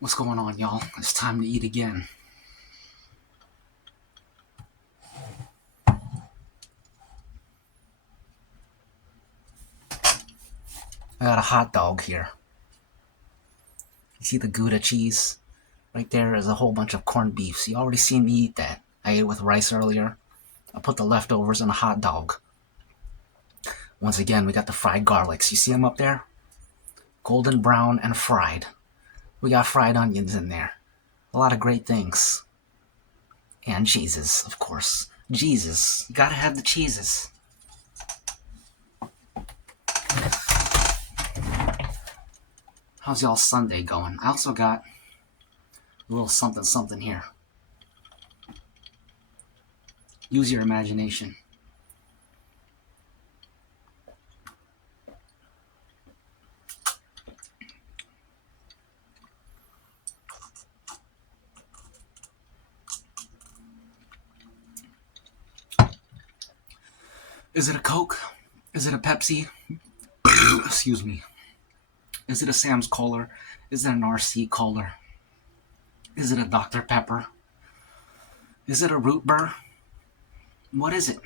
What's going on, y'all? It's time to eat again. I got a hot dog here. You see the Gouda cheese? Right there is a whole bunch of corned beef. So you already seen me eat that. I ate it with rice earlier. I put the leftovers in a hot dog. Once again, we got the fried garlics. You see them up there? Golden brown and fried. We got fried onions in there. A lot of great things. And cheeses, of course. Jesus. You gotta have the cheeses. How's y'all Sunday going? I also got a little something something here. Use your imagination. Is it a Coke? Is it a Pepsi? Excuse me. Is it a Sam's Cola? Is it an RC Cola? Is it a Dr. Pepper? Is it a Root Beer? What is it?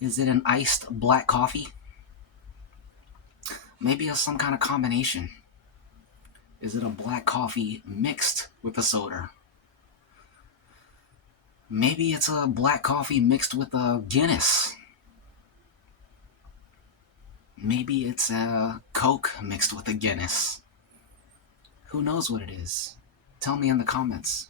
Is it an iced black coffee? Maybe it's some kind of combination. Is it a black coffee mixed with a soda? Maybe it's a black coffee mixed with a Guinness. Maybe it's a Coke mixed with a Guinness. Who knows what it is? Tell me in the comments.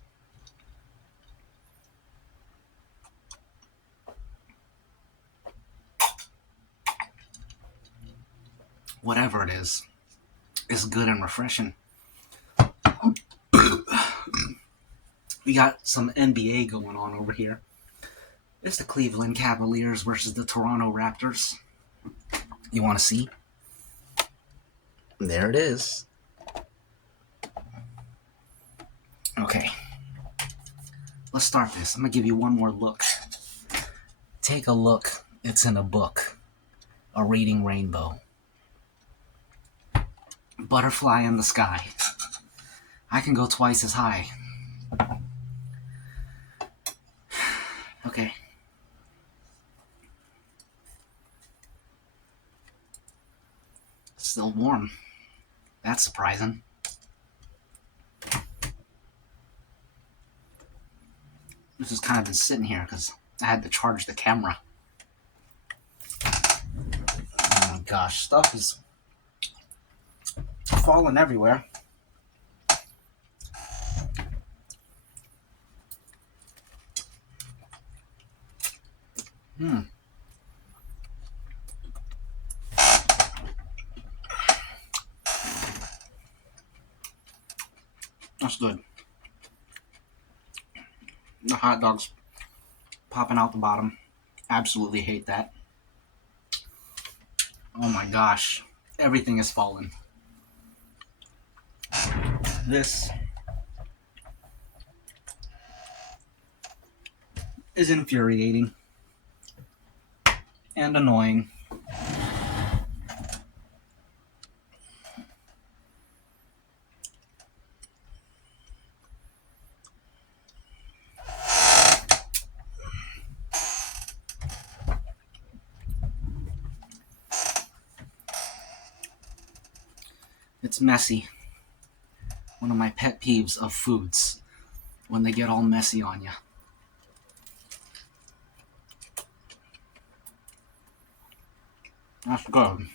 Whatever it is, it's good and refreshing. We got some NBA going on over here. It's the Cleveland Cavaliers versus the Toronto Raptors. You want to see? There it is. Okay. Let's start this. I'm going to give you one more look. Take a look. It's in a book. A reading rainbow. Butterfly in the sky. I can go twice as high. Okay. It's still warm. That's surprising. This has kind of been sitting here because I had to charge the camera. Oh my gosh, stuff is falling everywhere. That's good. The hot dog's popping out the bottom. Absolutely hate that. Oh my gosh. Everything is falling. This is infuriating and annoying. It's messy. One of my pet peeves of foods, when they get all messy on you. That's good.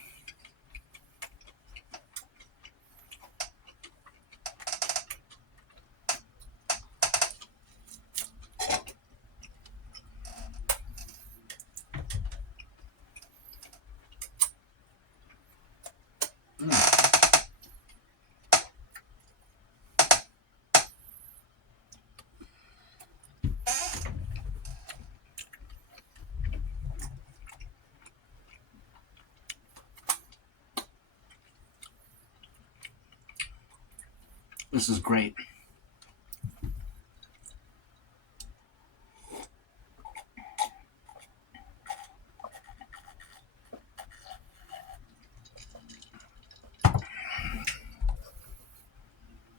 This is great.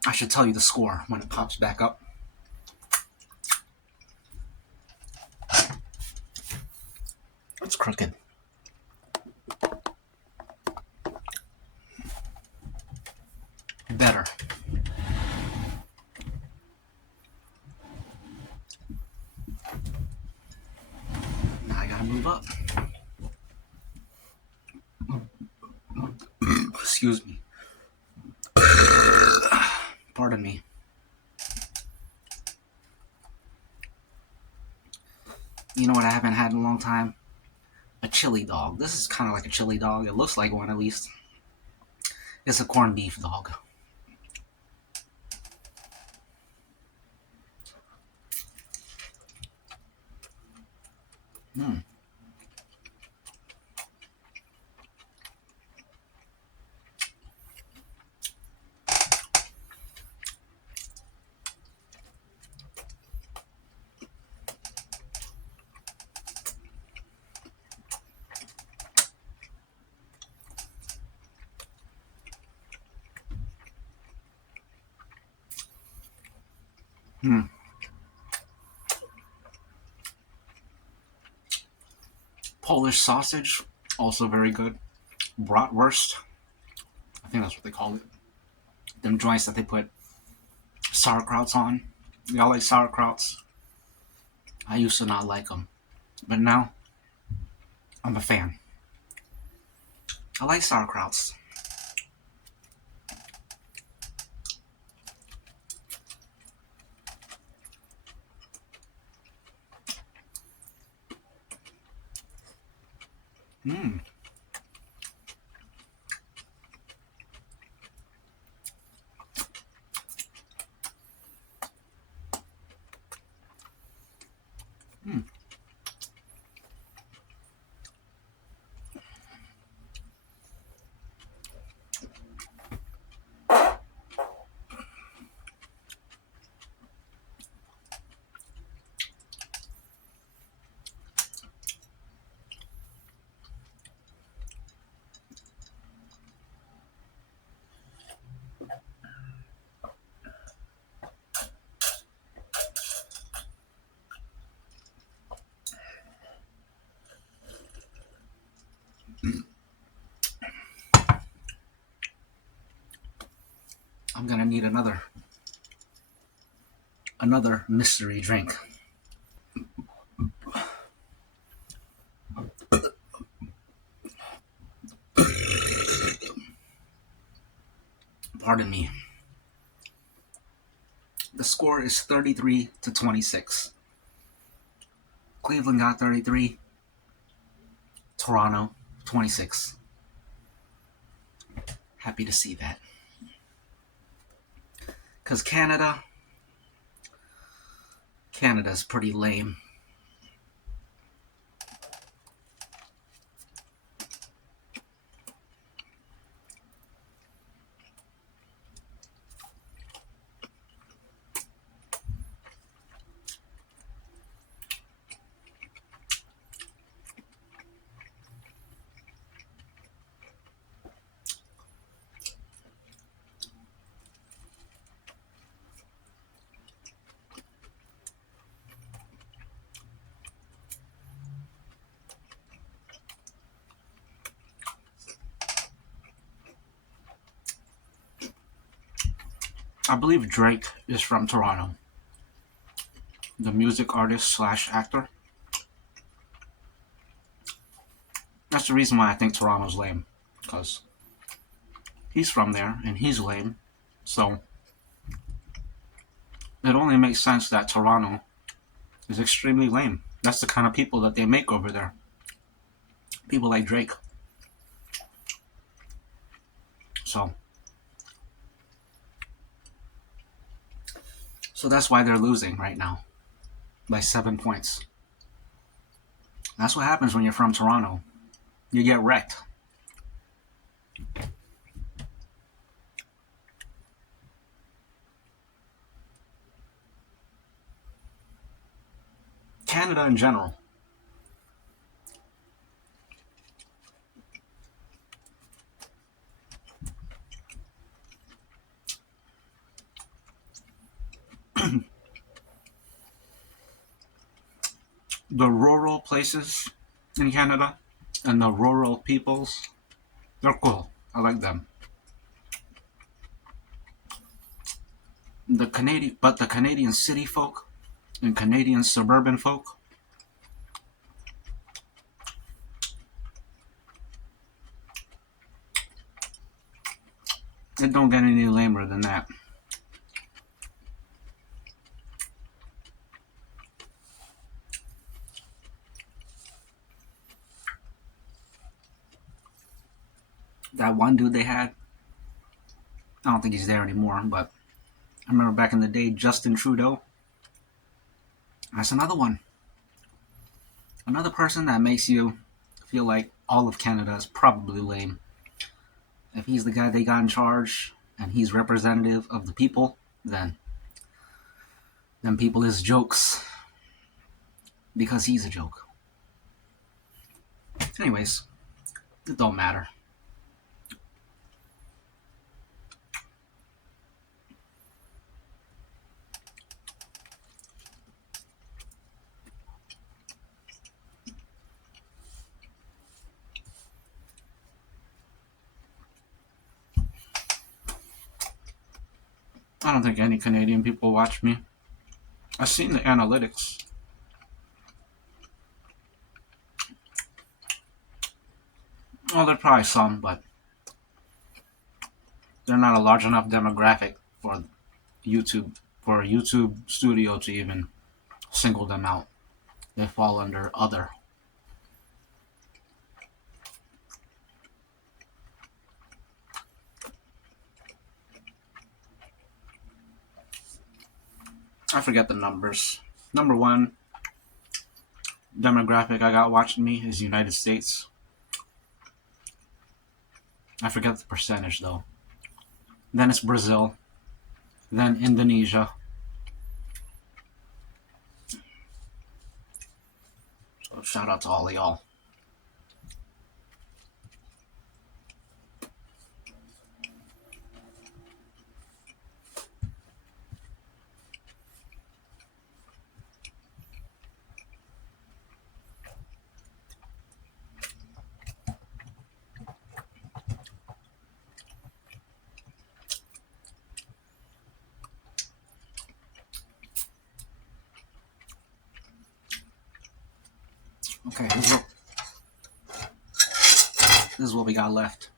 I should tell you the score when it pops back up. It's crooked. Better. Now I gotta move up. Excuse me. Pardon me. You know what I haven't had in a long time? A chili dog. This is kind of like a chili dog. It looks like one at least. It's a corned beef dog. Mm. Mm. Polish sausage, also very good. Bratwurst, I think that's what they call it. Them joints that they put sauerkrauts on. Y'all like sauerkrauts? I used to not like them, but now I'm a fan. I like sauerkrauts. Mmm. Mm. I'm gonna need another mystery drink. Pardon me. The score is 33-26. Cleveland got 33. Toronto 26. Happy to see that. Because Canada's pretty lame. I believe Drake is from Toronto. The music artist slash actor. That's the reason why I think Toronto's lame. Because he's from there and he's lame. So it only makes sense that Toronto is extremely lame. That's the kind of people that they make over there. People like Drake. So that's why they're losing right now. By 7 points. That's what happens when you're from Toronto. You get wrecked. Canada in general. The rural places in Canada and the rural peoples, they're cool. I like them. The Canadian city folk and Canadian suburban folk, it don't get any lamer than that. That one dude they had, I don't think he's there anymore, but I remember back in the day, Justin Trudeau. That's another one. Another person that makes you feel like all of Canada is probably lame. If he's the guy they got in charge and he's representative of the people, then them people is jokes because he's a joke. Anyways, it don't matter. I don't think any Canadian people watch me. I've seen the analytics. Well, there are probably some, but they're not a large enough demographic for YouTube for a YouTube studio to even single them out. They fall under other. I forget the numbers. Number one demographic I got watching me is United States. I forget the percentage though. Then it's Brazil. Then Indonesia. So shout out to all of y'all. Okay, this is what we got left.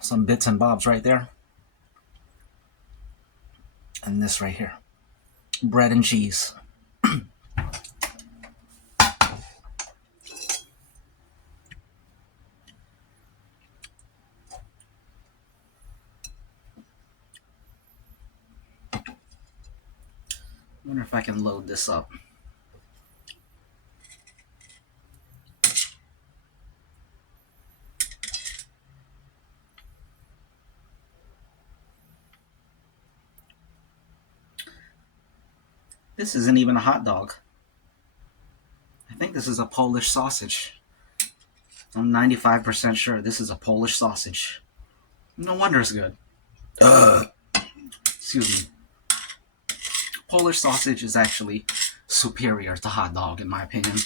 Some bits and bobs right there. And this right here. Bread and cheese. Wonder if I can load this up. This isn't even a hot dog. I think this is a Polish sausage. I'm 95% sure this is a Polish sausage. No wonder it's good. Excuse me. Polish sausage is actually superior to hot dog in my opinion.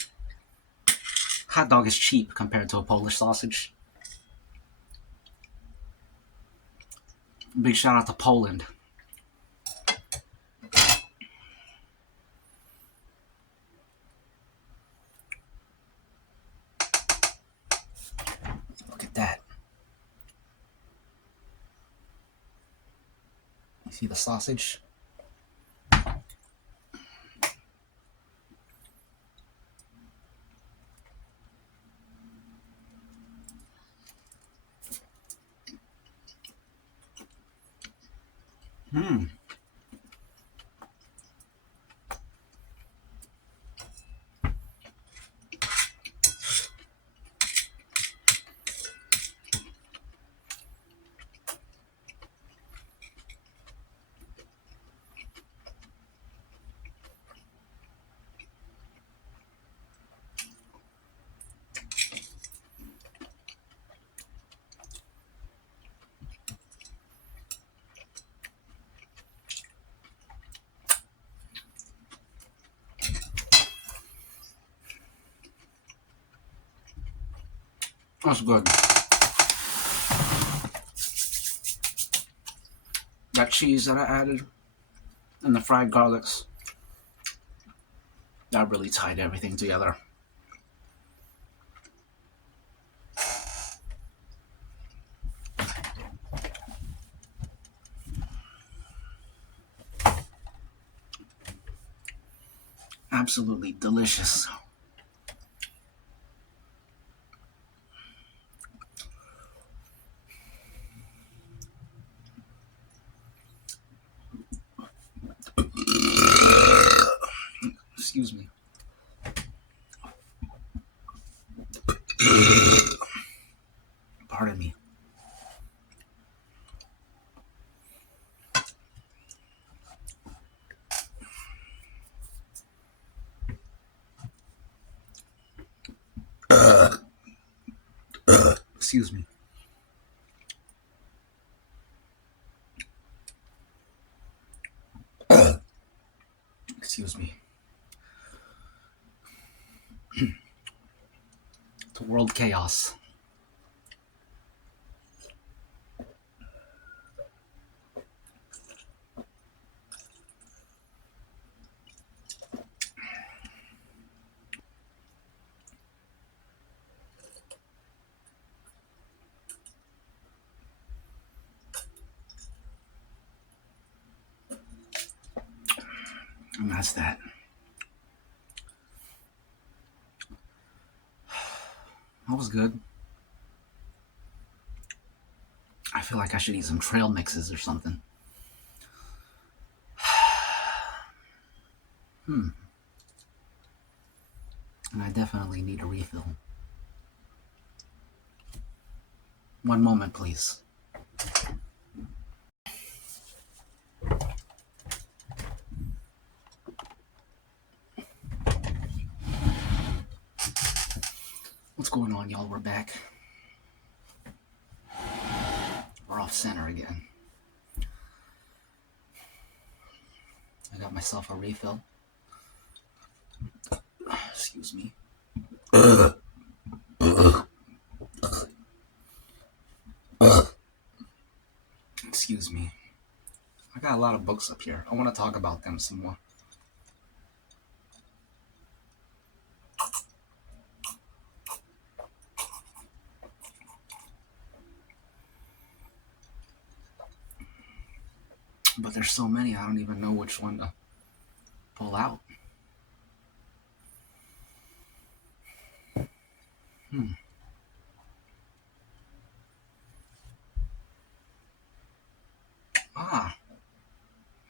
Hot dog is cheap compared to a Polish sausage. Big shout out to Poland. Look at that. You see the sausage? That's good. That cheese that I added and the fried garlics, that really tied everything together. Absolutely delicious. Excuse me. Pardon me. Excuse me. Excuse me. To world chaos. And that's that. That was good. I feel like I should eat some trail mixes or something. And I definitely need a refill. One moment, please. What's going on, y'all? We're back. We're off center again. I got myself a refill. Excuse me. Excuse me. I got a lot of books up here. I want to talk about them some more. But there's so many, I don't even know which one to pull out.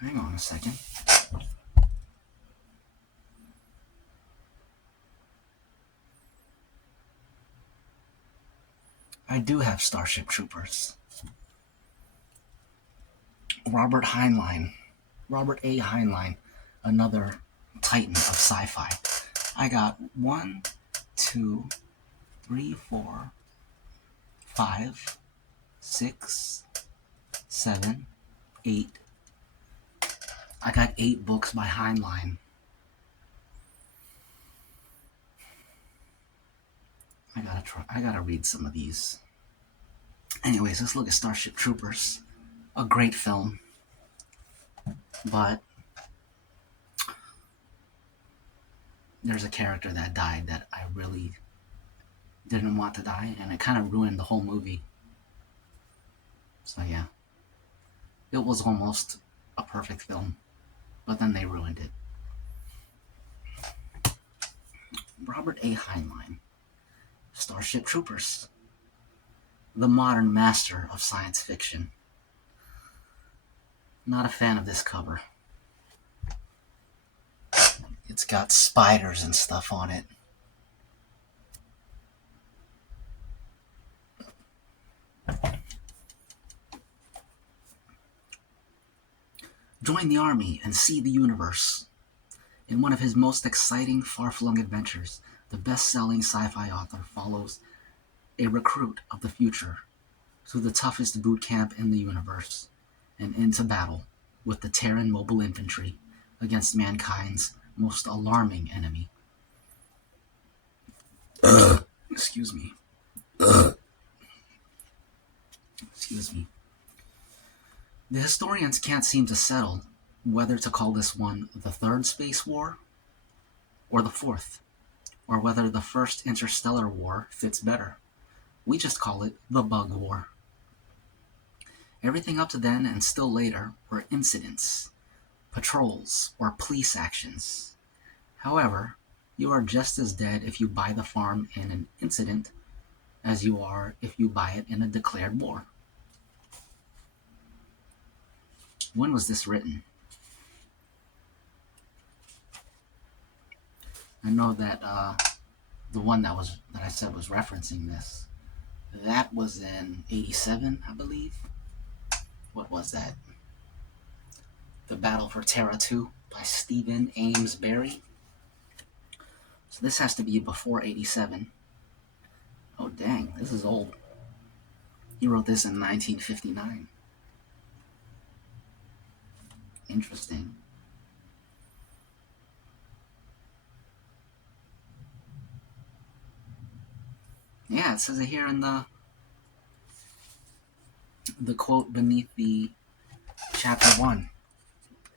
Hang on a second. I do have Starship Troopers. Robert A. Heinlein, another titan of sci-fi. I got 1, 2, 3, 4, 5, 6, 7, 8. I got 8 books by Heinlein. I gotta read some of these. Anyways, let's look at Starship Troopers. A great film. But there's a character that died that I really didn't want to die, and it kind of ruined the whole movie. So yeah. It was almost a perfect film, but then they ruined it. Robert A. Heinlein, Starship Troopers, the modern master of science fiction. Not a fan of this cover. It's got spiders and stuff on it. Join the army and see the universe. In one of his most exciting, far-flung adventures, the best-selling sci-fi author follows a recruit of the future through the toughest boot camp in the universe and into battle with the Terran mobile infantry against mankind's most alarming enemy. Excuse me. Excuse me. The historians can't seem to settle whether to call this one the Third Space War or the Fourth, or whether the First Interstellar War fits better. We just call it the Bug War. Everything up to then and still later were incidents, patrols, or police actions. However, you are just as dead if you buy the farm in an incident as you are if you buy it in a declared war. When was this written? I know that the one that I said was referencing this. That was in '87, I believe. What was that? The Battle for Terra 2 by Stephen Ames Barry. So this has to be before '87. Oh dang, this is old. He wrote this in 1959. Interesting. Yeah, it says it here in the quote beneath the chapter 1.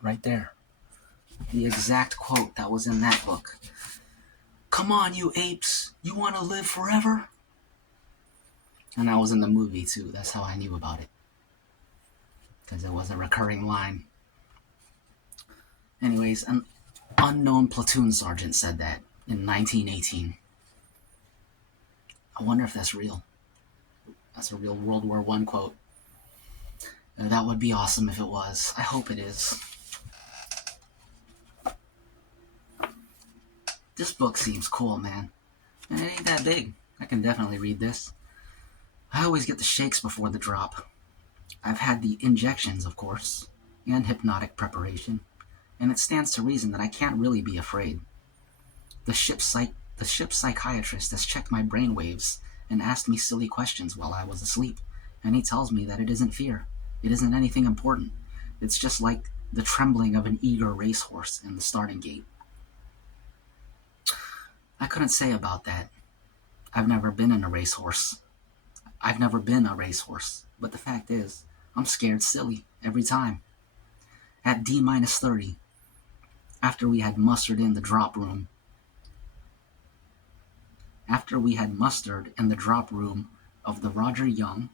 Right there. The exact quote that was in that book. Come on, you apes. You want to live forever? And that was in the movie, too. That's how I knew about it. Because it was a recurring line. Anyways, an unknown platoon sergeant said that in 1918. I wonder if that's real. That's a real World War I quote. That would be awesome if it was. I hope it is. This book seems cool, man. And it ain't that big. I can definitely read this. I always get the shakes before the drop. I've had the injections, of course, and hypnotic preparation, and it stands to reason that I can't really be afraid. The ship's psychiatrist has checked my brain waves and asked me silly questions while I was asleep, and he tells me that it isn't fear. It isn't anything important. It's just like the trembling of an eager racehorse in the starting gate. I couldn't say about that. I've never been a racehorse, but the fact is, I'm scared silly every time. At D-30, after we had mustered in the drop room of the Roger Young,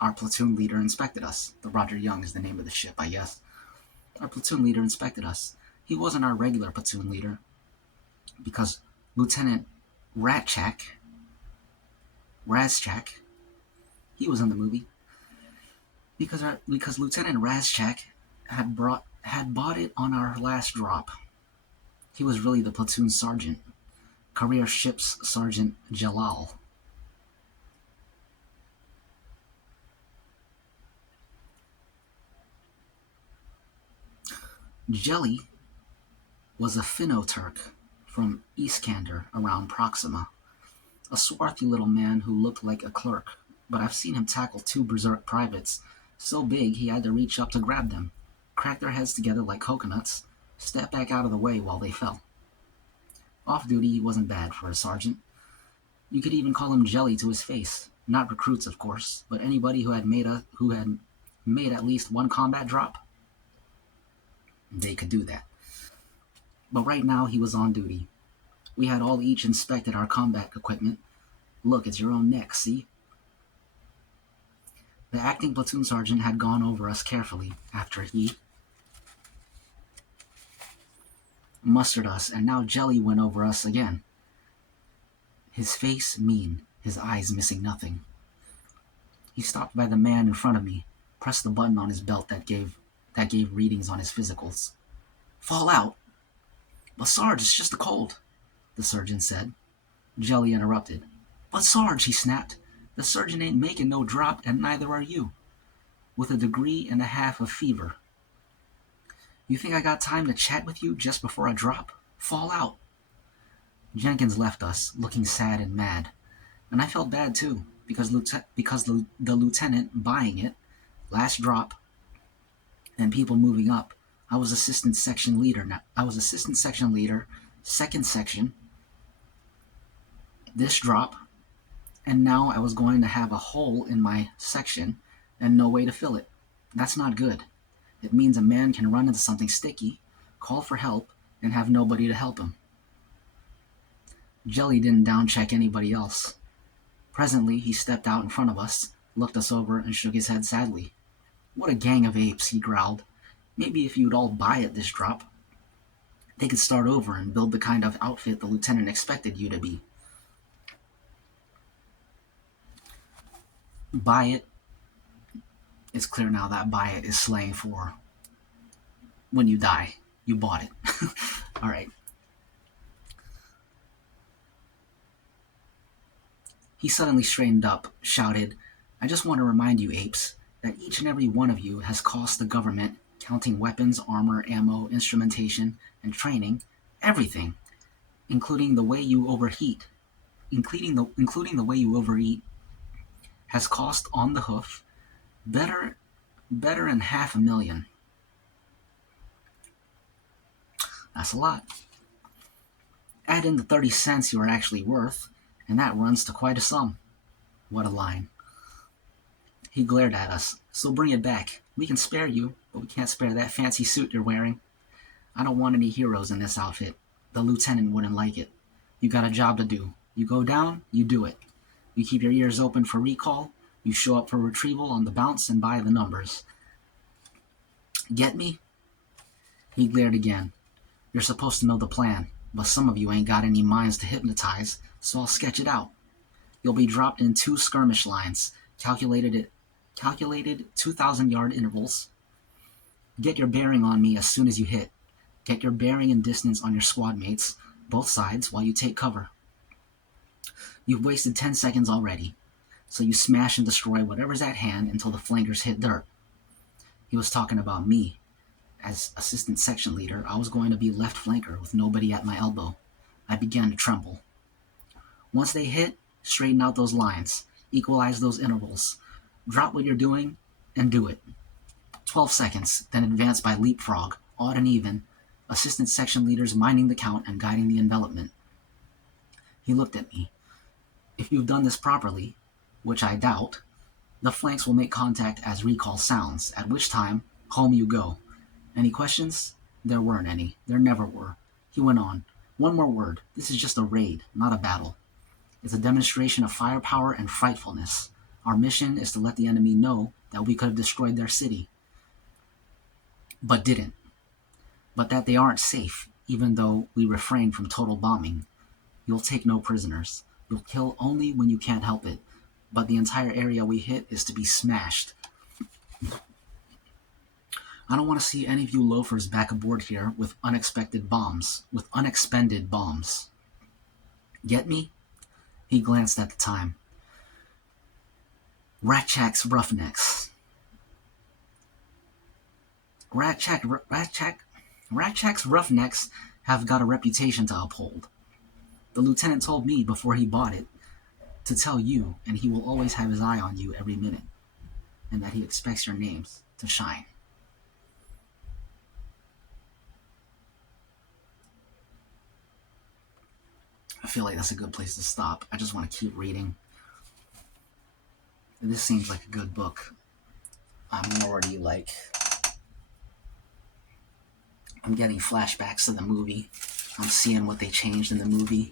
our platoon leader inspected us. The Roger Young is the name of the ship, I guess. Our platoon leader inspected us. He wasn't our regular platoon leader, because Lieutenant Razchak, he was in the movie, because Lieutenant Razchak had bought it on our last drop. He was really the platoon sergeant, Career Ships Sergeant Jalal. Jelly was a Finno-Turk from Iskander around Proxima, a swarthy little man who looked like a clerk, but I've seen him tackle 2 berserk privates so big he had to reach up to grab them, crack their heads together like coconuts, step back out of the way while they fell. Off-duty, he wasn't bad for a sergeant. You could even call him Jelly to his face. Not recruits, of course, but anybody who had made at least one combat drop. They could do that. But right now, he was on duty. We had all each inspected our combat equipment. Look, it's your own neck, see? The acting platoon sergeant had gone over us carefully after he mustered us, and now Jelly went over us again. His face mean, his eyes missing nothing. He stopped by the man in front of me, pressed the button on his belt that gave readings on his physicals. Fall out? But Sarge, it's just a cold, the surgeon said. Jelly interrupted. But Sarge, he snapped, the surgeon ain't making no drop, and neither are you. With 1.5 degrees of fever. You think I got time to chat with you just before I drop? Fall out. Jenkins left us, looking sad and mad, and I felt bad too, because the lieutenant buying it, last drop, and people moving up. I was assistant section leader now. Second section, this drop, And now I was going to have a hole in my section and no way to fill it. That's not good. It means a man can run into something sticky, call for help, and have nobody to help him. Jelly didn't downcheck anybody else. Presently, he stepped out in front of us, looked us over, and shook his head sadly. What a gang of apes, he growled. Maybe if you'd all buy at this drop, they could start over and build the kind of outfit the lieutenant expected you to be. Buy it. It's clear now that buy it is slang for when you die. You bought it. All right. He suddenly straightened up, shouted, I just want to remind you, apes, that each and every one of you has cost the government, counting weapons, armor, ammo, instrumentation, and training, everything, including the way you overheat, including the way you overeat, has cost on the hoof better than $500,000. That's a lot. Add in the 30 cents you are actually worth, and that runs to quite a sum. What a line. He glared at us. So bring it back. We can spare you, but we can't spare that fancy suit you're wearing. I don't want any heroes in this outfit. The lieutenant wouldn't like it. You got a job to do. You go down, you do it. You keep your ears open for recall. You show up for retrieval on the bounce and by the numbers. Get me? He glared again. You're supposed to know the plan, but some of you ain't got any minds to hypnotize, so I'll sketch it out. You'll be dropped in 2 skirmish lines, calculated 2,000-yard intervals. Get your bearing on me as soon as you hit. Get your bearing and distance on your squad mates, both sides, while you take cover. You've wasted 10 seconds already, so you smash and destroy whatever's at hand until the flankers hit dirt. He was talking about me. As assistant section leader, I was going to be left flanker with nobody at my elbow. I began to tremble. Once they hit, straighten out those lines, equalize those intervals, drop what you're doing, and do it. 12 seconds, then advance by leapfrog, odd and even, assistant section leaders minding the count and guiding the envelopment. He looked at me. If you've done this properly, which I doubt, the flanks will make contact as recall sounds, at which time, home you go. Any questions? There weren't any. There never were. He went on. One more word. This is just a raid, not a battle. It's a demonstration of firepower and frightfulness. Our mission is to let the enemy know that we could have destroyed their city, but didn't. But that they aren't safe, even though we refrain from total bombing. You'll take no prisoners. You'll kill only when you can't help it. But the entire area we hit is to be smashed. I don't want to see any of you loafers back aboard here with unexpended bombs. Get me? He glanced at the time. Ratchak's Roughnecks. Ratchak's Roughnecks have got a reputation to uphold. The lieutenant told me before he bought it to tell you, and he will always have his eye on you every minute, and that he expects your names to shine. I feel like that's a good place to stop. I just want to keep reading. This seems like a good book. I'm already I'm getting flashbacks to the movie. I'm seeing what they changed in the movie.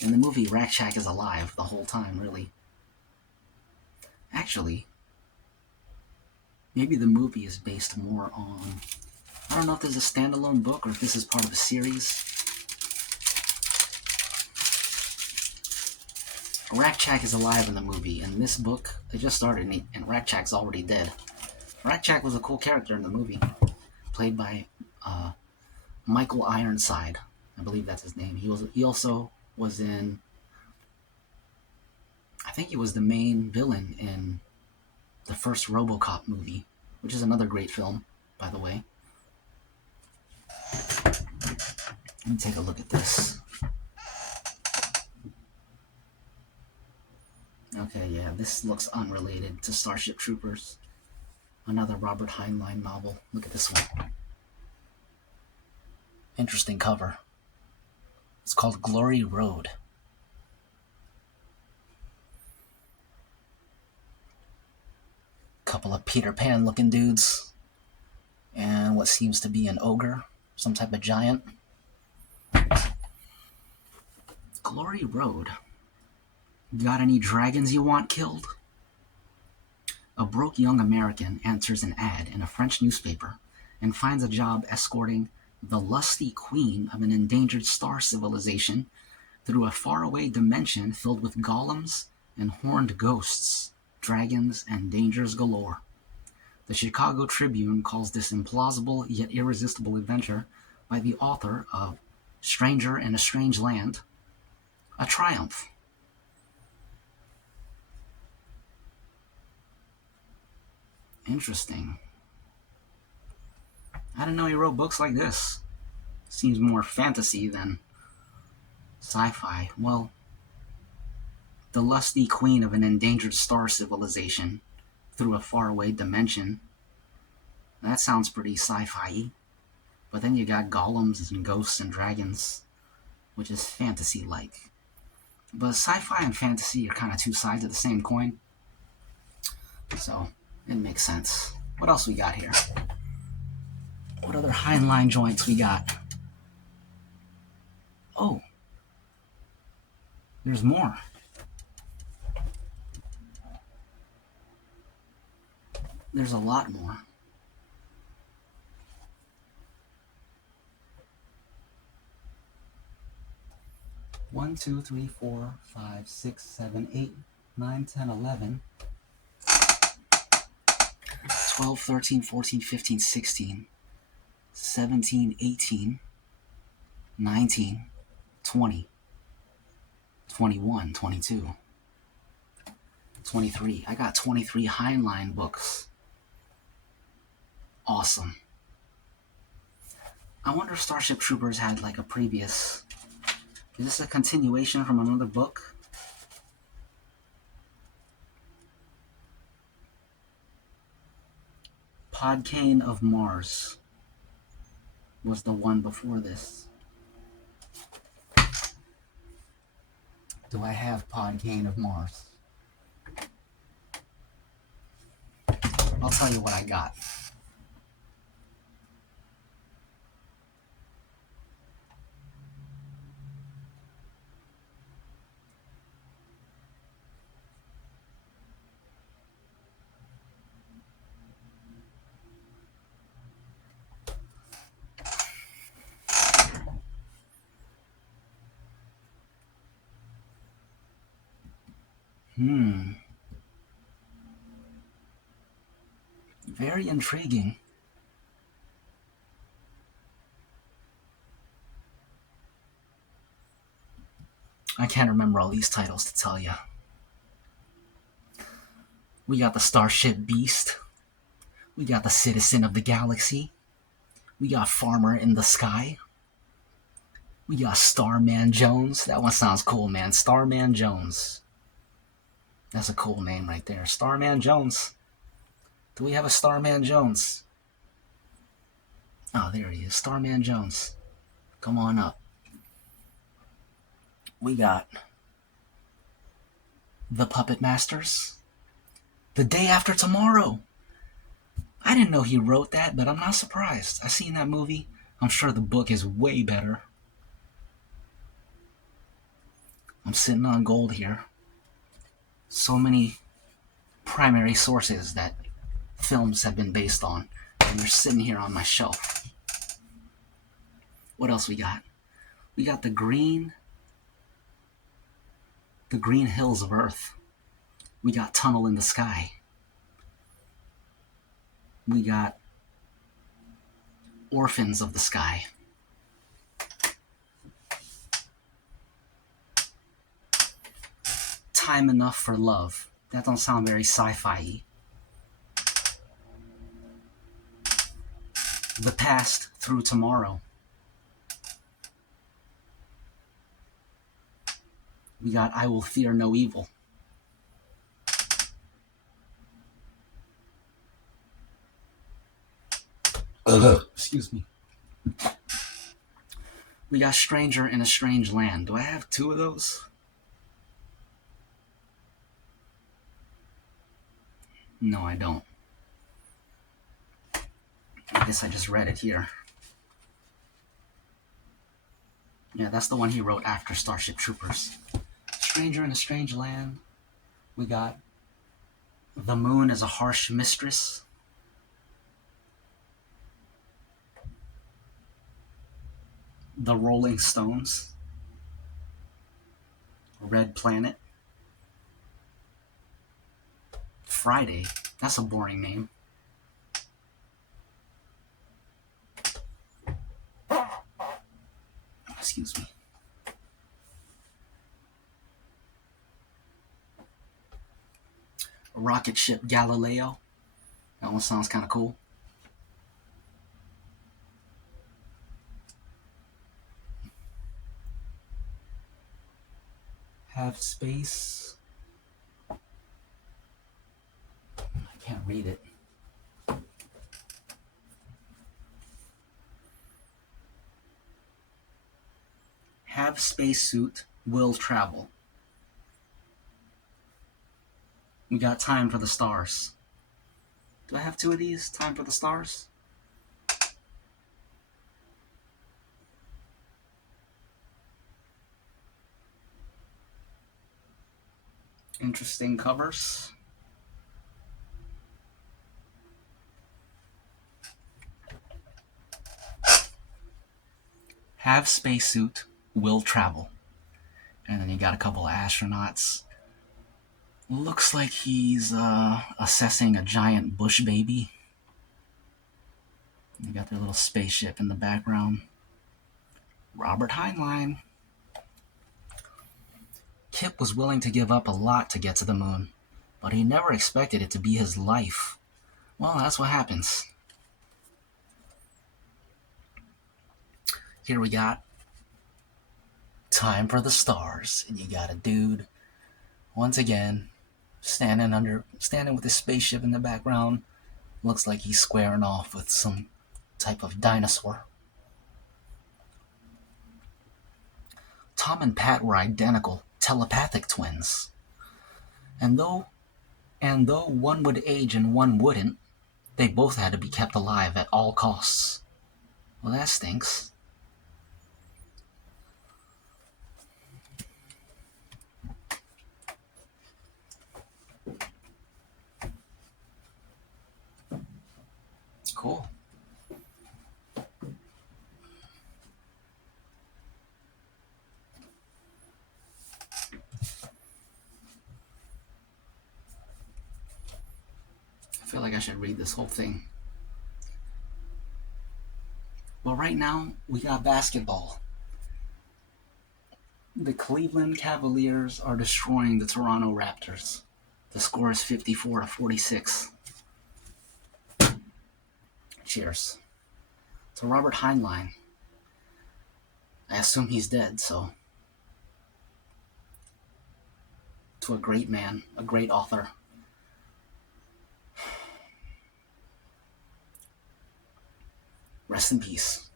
In the movie, Ratchak is alive the whole time, really. Actually, maybe the movie is based more on... I don't know if this is a standalone book or if this is part of a series. Ratchak is alive in the movie. In this book, it just started and Ratchak's already dead. Ratchak was a cool character in the movie, played by Michael Ironside. I believe that's his name. He also was in... I think he was the main villain in the first RoboCop movie, which is another great film, by the way. Let me take a look at this. Okay, yeah, this looks unrelated to Starship Troopers. Another Robert Heinlein novel. Look at this one. Interesting cover. It's called Glory Road. couple of Peter Pan looking dudes, and what seems to be an ogre, some type of giant. Glory Road. Got any dragons you want killed? A broke young American enters an ad in a French newspaper and finds a job escorting the lusty queen of an endangered star civilization through a faraway dimension filled with golems and horned ghosts, dragons, and dangers galore. The Chicago Tribune calls this implausible yet irresistible adventure by the author of Stranger in a Strange Land a triumph. Interesting. I didn't know he wrote books like this. Seems more fantasy than sci-fi. Well, the lusty queen of an endangered star civilization through a faraway dimension. That sounds pretty sci-fi-y. But then you got golems and ghosts and dragons, which is fantasy-like. But sci-fi and fantasy are kind of two sides of the same coin. So, it makes sense. What else we got here? What other Heinlein joints we got? Oh. There's more. There's a lot more. One, 2, 3, 4, 5, 6, 7, 8, 9, 10, 11, 12, 13, 14, 15, 16, 17, 18, 19, 20, 21, 22, 23. I got 23 Heinlein books. Awesome. I wonder if Starship Troopers had like a previous... Is this a continuation from another book? Podkayne of Mars was the one before this. Do I have Podkayne of Mars? I'll tell you what I got. Very intriguing. I can't remember all these titles to tell you. We got the Starship Beast. We got the Citizen of the Galaxy. We got Farmer in the Sky. We got Starman Jones. That one sounds cool, man. Starman Jones. That's a cool name right there. Starman Jones. Do we have a Starman Jones? Oh, there he is. Starman Jones. Come on up. We got The Puppet Masters. The Day After Tomorrow. I didn't know he wrote that, but I'm not surprised. I've seen that movie. I'm sure the book is way better. I'm sitting on gold here. So many primary sources that films have been based on, and they're sitting here on my shelf. What else we got? We got the green hills of Earth. We got Tunnel in the Sky. We got Orphans of the Sky. Time Enough for Love. That don't sound very sci-fi-y. The Past Through Tomorrow. We got I Will Fear No Evil. Excuse me. We got Stranger in a Strange Land. Do I have two of those? No, I don't. I guess I just read it here. Yeah, that's the one he wrote after Starship Troopers. Stranger in a Strange Land. We got The Moon is a Harsh Mistress. The Rolling Stones. Red Planet. Friday. That's a boring name. Excuse me. Rocket Ship Galileo. That one sounds kind of cool. Have Space. I can't read it. Have Spacesuit Will Travel. We got Time for the Stars. Do I have two of these? Time for the Stars? Interesting covers. Have Spacesuit Will Travel. And then you got a couple of astronauts. Looks like he's assessing a giant bush baby. You got their little spaceship in the background. Robert Heinlein. Kip was willing to give up a lot to get to the moon, but he never expected it to be his life. Well, that's what happens. Here we got Time for the Stars, and you got a dude, once again, standing with his spaceship in the background. Looks like he's squaring off with some type of dinosaur. Tom and Pat were identical, telepathic twins. And though one would age and one wouldn't, they both had to be kept alive at all costs. Well, that stinks. Cool. I feel like I should read this whole thing. Well, right now, we got basketball. The Cleveland Cavaliers are destroying the Toronto Raptors. The score is 54-46. Cheers. To Robert Heinlein. I assume he's dead, so. To a great man, a great author. Rest in peace.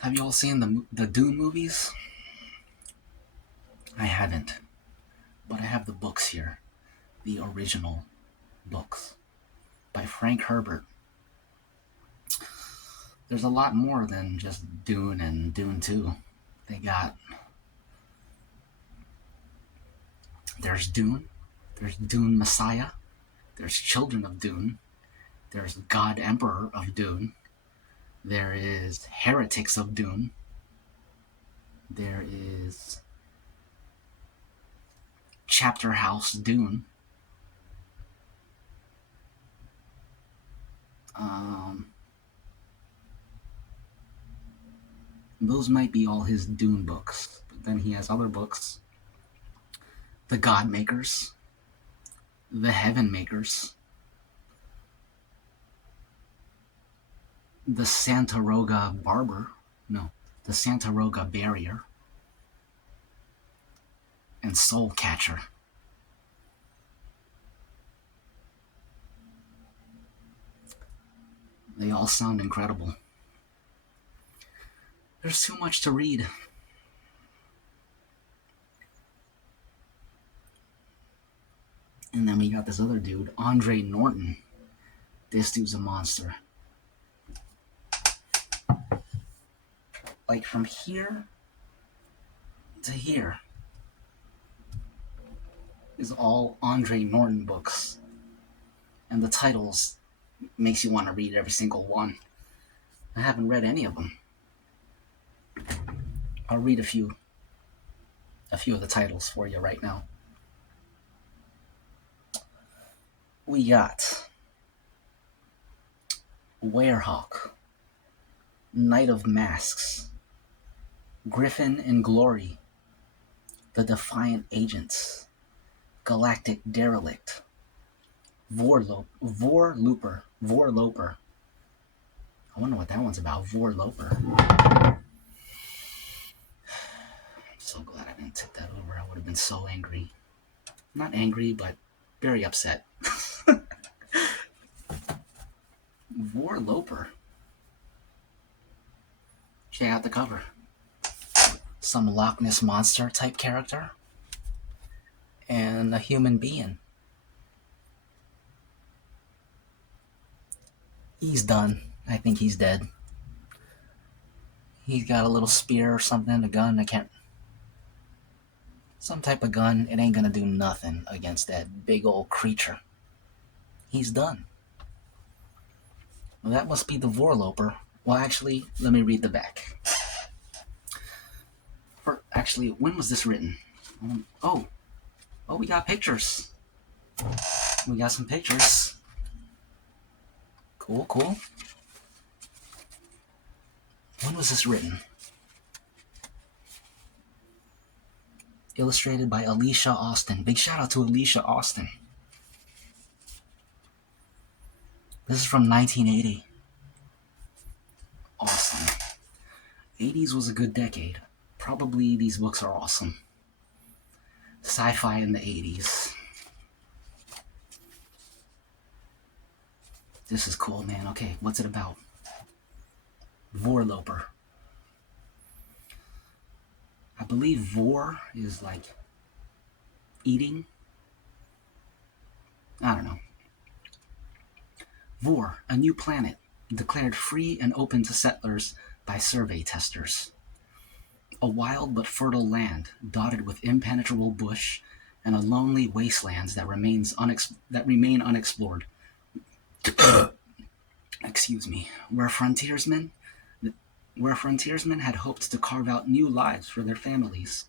Have you all seen the Dune movies? I haven't, but I have the books here, the original books by Frank Herbert. There's a lot more than just Dune and Dune 2. There's Dune, there's Dune Messiah, there's Children of Dune, there's God Emperor of Dune, there is Heretics of Dune, there is Chapter House Dune, those might be all his Dune books, but then he has other books. The God Makers, the Heaven Makers, the Santa Roga Barrier, and Soul Catcher. They all sound incredible. There's too much to read. And then we got this other dude, Andre Norton. This dude's a monster. Like from here to here is all Andre Norton books. And the titles makes you want to read every single one. I haven't read any of them. I'll read a few of the titles for you right now. We got Werehawk, Knight of Masks, Griffin in Glory, The Defiant Agents, Galactic Derelict, Vorloper. I wonder what that one's about. Vorloper. I'm so glad I didn't tip that over. I would have been so angry. Not angry, but very upset. Vorloper. Check out the cover. Some Loch Ness Monster type character. And a human being. He's done. I think he's dead. He's got a little spear or something, a gun, I can't... Some type of gun, it ain't gonna do nothing against that big old creature. He's done. Well, that must be the Vorloper. Well, actually, let me read the back. Actually, when was this written? Oh, we got pictures. We got some pictures. Cool. When was this written? Illustrated by Alicia Austin. Big shout out to Alicia Austin. This is from 1980. Awesome. 80s was a good decade. Probably these books are awesome. Sci-fi in the 80s. This is cool, man. Okay, what's it about? Vorloper. I believe vor is like eating. I don't know. Vor, a new planet, declared free and open to settlers by survey testers. A wild but fertile land, dotted with impenetrable bush and a lonely wastelands that remain unexplored. Excuse me. Where frontiersmen had hoped to carve out new lives for their families.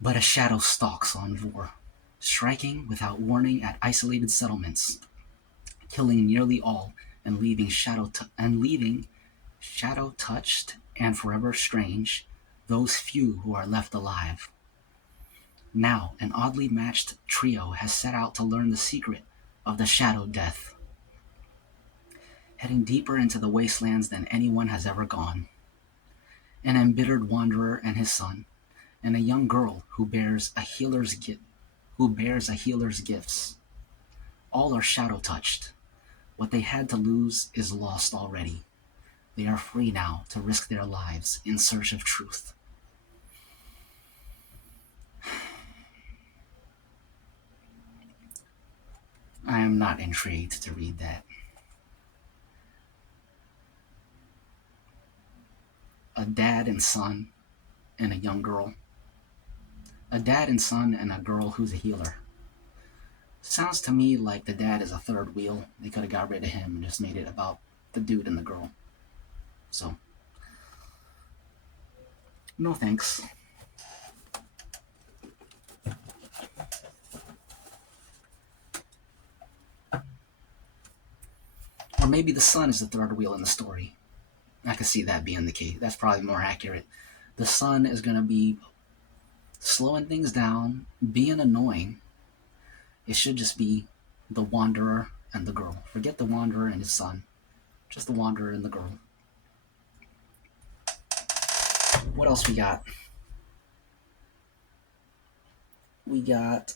But a shadow stalks on Vor, striking without warning at isolated settlements, killing nearly all and leaving shadow-touched and forever strange those few who are left alive. Now, an oddly matched trio has set out to learn the secret of the shadow death, heading deeper into the wastelands than anyone has ever gone. An embittered wanderer and his son, and a young girl who bears a healer's gifts. All are shadow-touched. What they had to lose is lost already. They are free now to risk their lives in search of truth. I am not intrigued to read that. A dad and son and a young girl. A dad and son and a girl who's a healer. Sounds to me like the dad is a third wheel. They could have got rid of him and just made it about the dude and the girl. So, no thanks. Or maybe the son is the third wheel in the story. I could see that being the case. That's probably more accurate. The son is going to be slowing things down, being annoying. It should just be the wanderer and the girl. Forget the wanderer and his son. Just the wanderer and the girl. What else we got? We got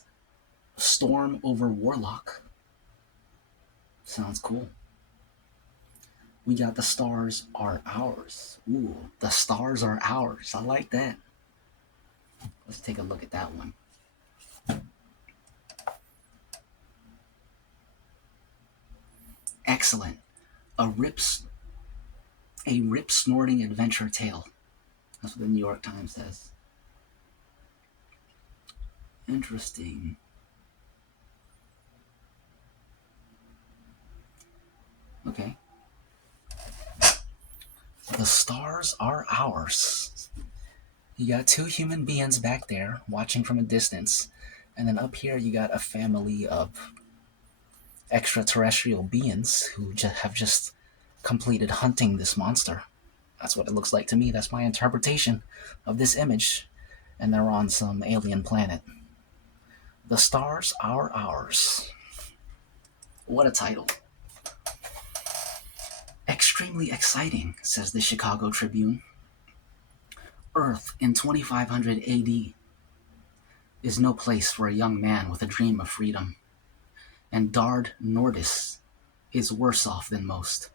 Storm over Warlock. Sounds cool. We got The Stars Are Ours. Ooh, The Stars Are Ours. I like that. Let's take a look at that one. Excellent. A rip snorting adventure tale. That's what the New York Times says. Interesting. Okay. The Stars Are Ours. You got two human beings back there watching from a distance, and then up here you got a family of extraterrestrial beings who have just completed hunting this monster. That's what it looks like to me. That's my interpretation of this image. And they're on some alien planet. The Stars Are Ours. What a title. Extremely exciting, says the Chicago Tribune. Earth in 2500 AD is no place for a young man with a dream of freedom. And Dard Nordis is worse off than most.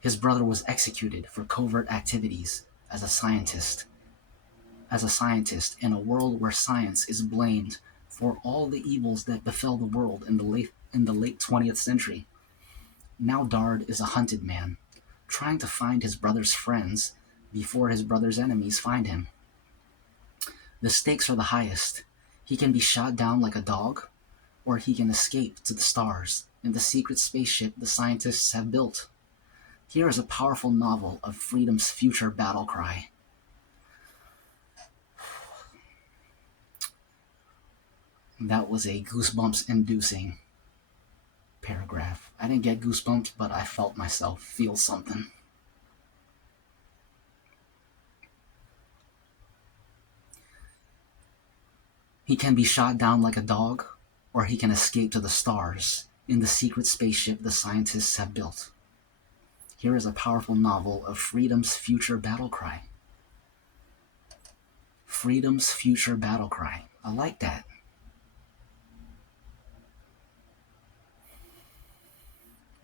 His brother was executed for covert activities as a scientist in a world where science is blamed for all the evils that befell the world in the late 20th century. Now Dard is a hunted man, trying to find his brother's friends before his brother's enemies find him. The stakes are the highest. He can be shot down like a dog, or he can escape to the stars in the secret spaceship the scientists have built. Here is a powerful novel of freedom's future battle cry. That was a goosebumps-inducing paragraph. I didn't get goosebumps, but I felt myself feel something. He can be shot down like a dog, or he can escape to the stars in the secret spaceship the scientists have built. Here is a powerful novel of freedom's future battle cry. Freedom's future battle cry. I like that.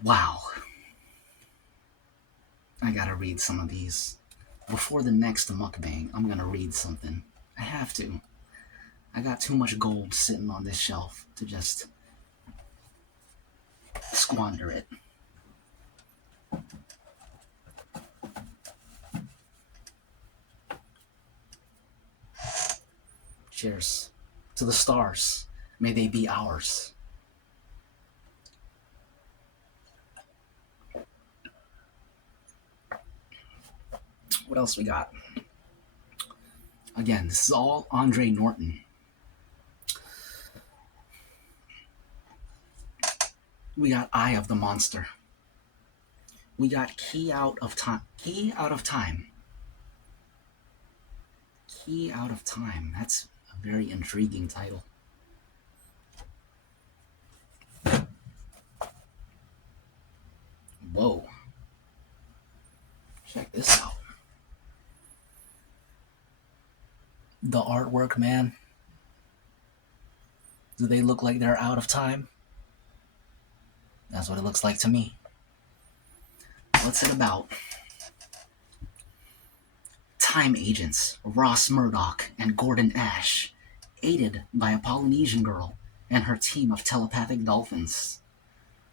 Wow. I gotta read some of these. Before the next mukbang, I'm gonna read something. I have to. I got too much gold sitting on this shelf to just squander it. Cheers. To the stars. May they be ours. What else we got? Again, this is all Andre Norton. We got Eye of the Monster. We got Key Out of Time. Key Out of Time. Key Out of Time. That's a very intriguing title. Whoa. Check this out. The artwork, man. Do they look like they're out of time? That's what it looks like to me. What's it about? Time agents Ross Murdoch and Gordon Ash, aided by a Polynesian girl and her team of telepathic dolphins,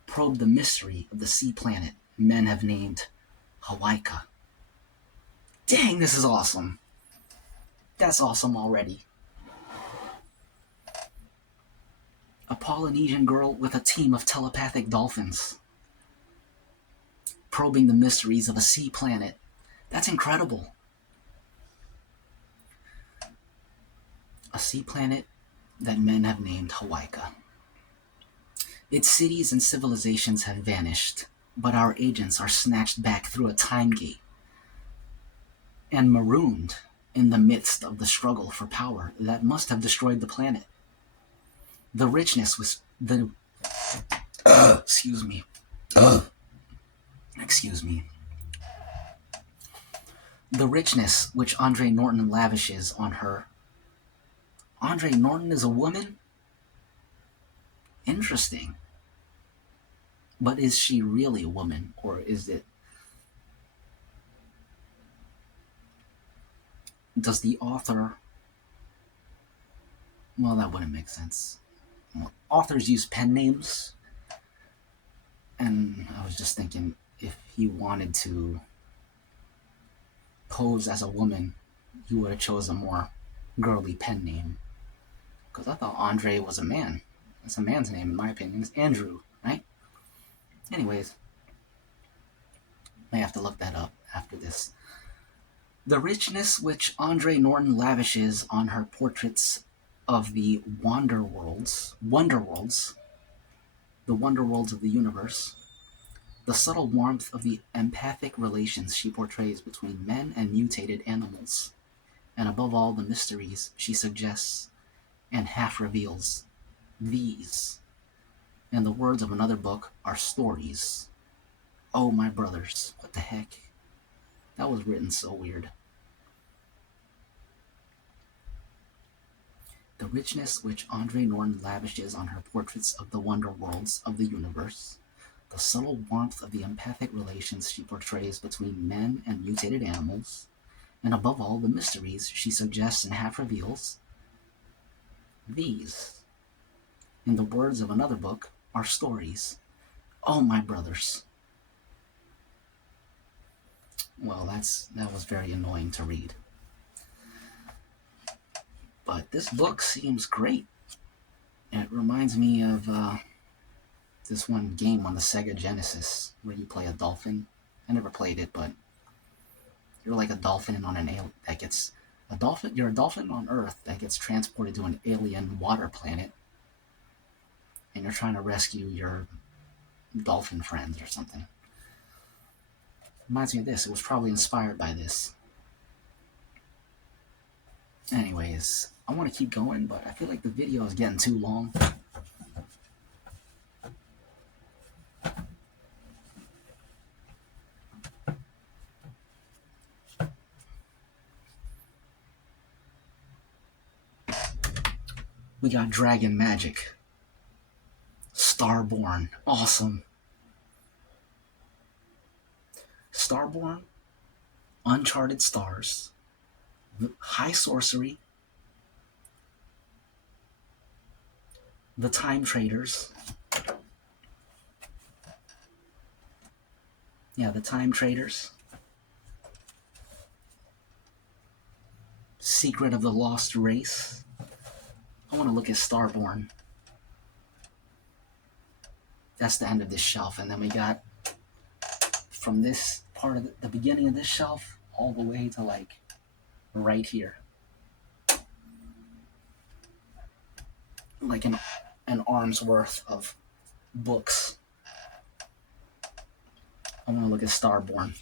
probe the mystery of the sea planet men have named Hawaii. Dang, this is awesome. That's awesome already. A Polynesian girl with a team of telepathic dolphins, probing the mysteries of a sea planet. That's incredible. A sea planet that men have named Hawaii. Its cities and civilizations have vanished, but our agents are snatched back through a time gate and marooned in the midst of the struggle for power that must have destroyed the planet. The richness was the excuse me. The richness which Andre Norton lavishes on Andre Norton is a woman? Interesting. But is she really a woman, or is it... Does the author... Well, that wouldn't make sense. Well, authors use pen names, and I was just thinking if he wanted to pose as a woman, he would have chosen a more girly pen name. Because I thought Andre was a man. That's a man's name, in my opinion. It's Andrew, right? Anyways, may have to look that up after this. The richness which Andre Norton lavishes on her portraits of the wonder worlds, the wonder worlds of the universe, the subtle warmth of the empathic relations she portrays between men and mutated animals, and above all the mysteries she suggests and half reveals. These, in the words of another book, are stories. Oh, my brothers, what the heck? That was written so weird. The richness which Andre Norton lavishes on her portraits of the wonder worlds of the universe, the subtle warmth of the empathic relations she portrays between men and mutated animals, and above all the mysteries she suggests and half reveals, these, in the words of another book, are stories. Oh, my brothers. Well, that was very annoying to read. But this book seems great. It reminds me of this one game on the Sega Genesis where you play a dolphin. I never played it, but you're like a dolphin on an alien that gets a dolphin. You're a dolphin on Earth that gets transported to an alien water planet, and you're trying to rescue your dolphin friends or something. Reminds me of this. It was probably inspired by this. Anyways, I want to keep going, but I feel like the video is getting too long. We got Dragon Magic. Starborn. Awesome. Starborn, Uncharted Stars, High Sorcery, The Time Traders. Yeah, The Time Traders. Secret of the Lost Race. I want to look at Starborn. That's the end of this shelf. And then we got from this part of the beginning of this shelf all the way to like right here. Like an arm's worth of books. I want to look at Starborn.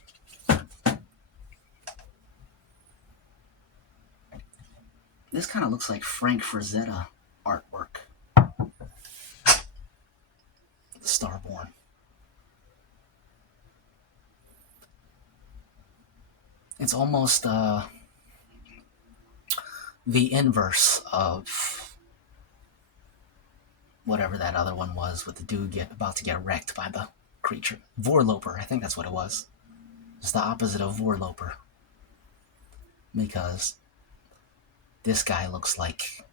This kind of looks like Frank Frazetta artwork. Starborn. It's almost the inverse of whatever that other one was with the dude about to get wrecked by the creature. Vorloper, I think that's what it was. It's the opposite of Vorloper. Because this guy looks like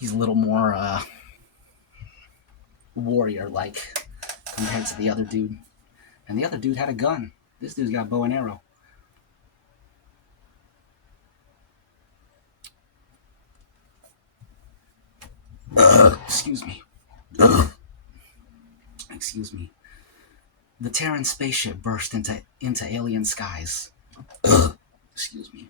he's a little more warrior-like compared to the other dude. And the other dude had a gun. This dude's got bow and arrow. Excuse me. Excuse me. The Terran spaceship burst into alien skies. Excuse me.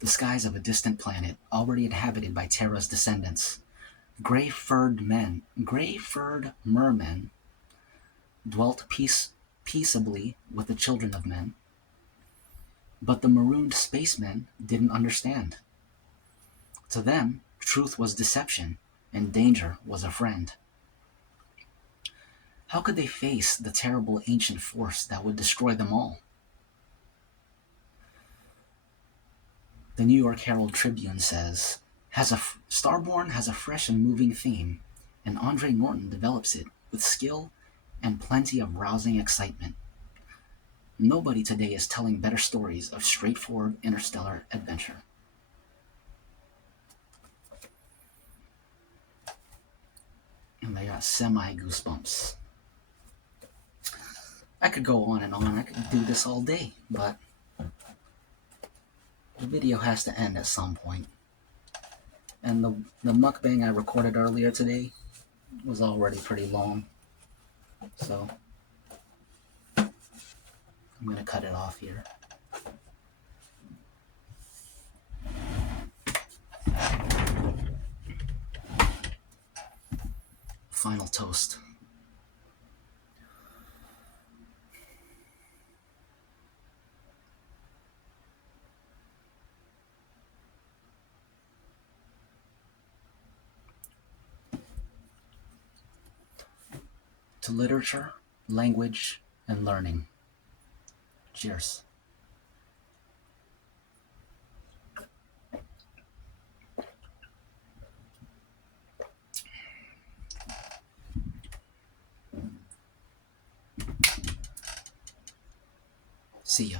The skies of a distant planet, already inhabited by Terra's descendants. Gray-furred mermen dwelt peaceably with the children of men. But the marooned spacemen didn't understand. To them, truth was deception, and danger was a friend. How could they face the terrible ancient force that would destroy them all? The New York Herald Tribune says, Starborn has a fresh and moving theme, and Andre Norton develops it with skill and plenty of rousing excitement. Nobody today is telling better stories of straightforward interstellar adventure. And they got semi-goosebumps. I could go on and on. I could do this all day, but the video has to end at some point. And the mukbang I recorded earlier today was already pretty long. So I'm going to cut it off here. Final toast. To literature, language, and learning. Cheers. See ya.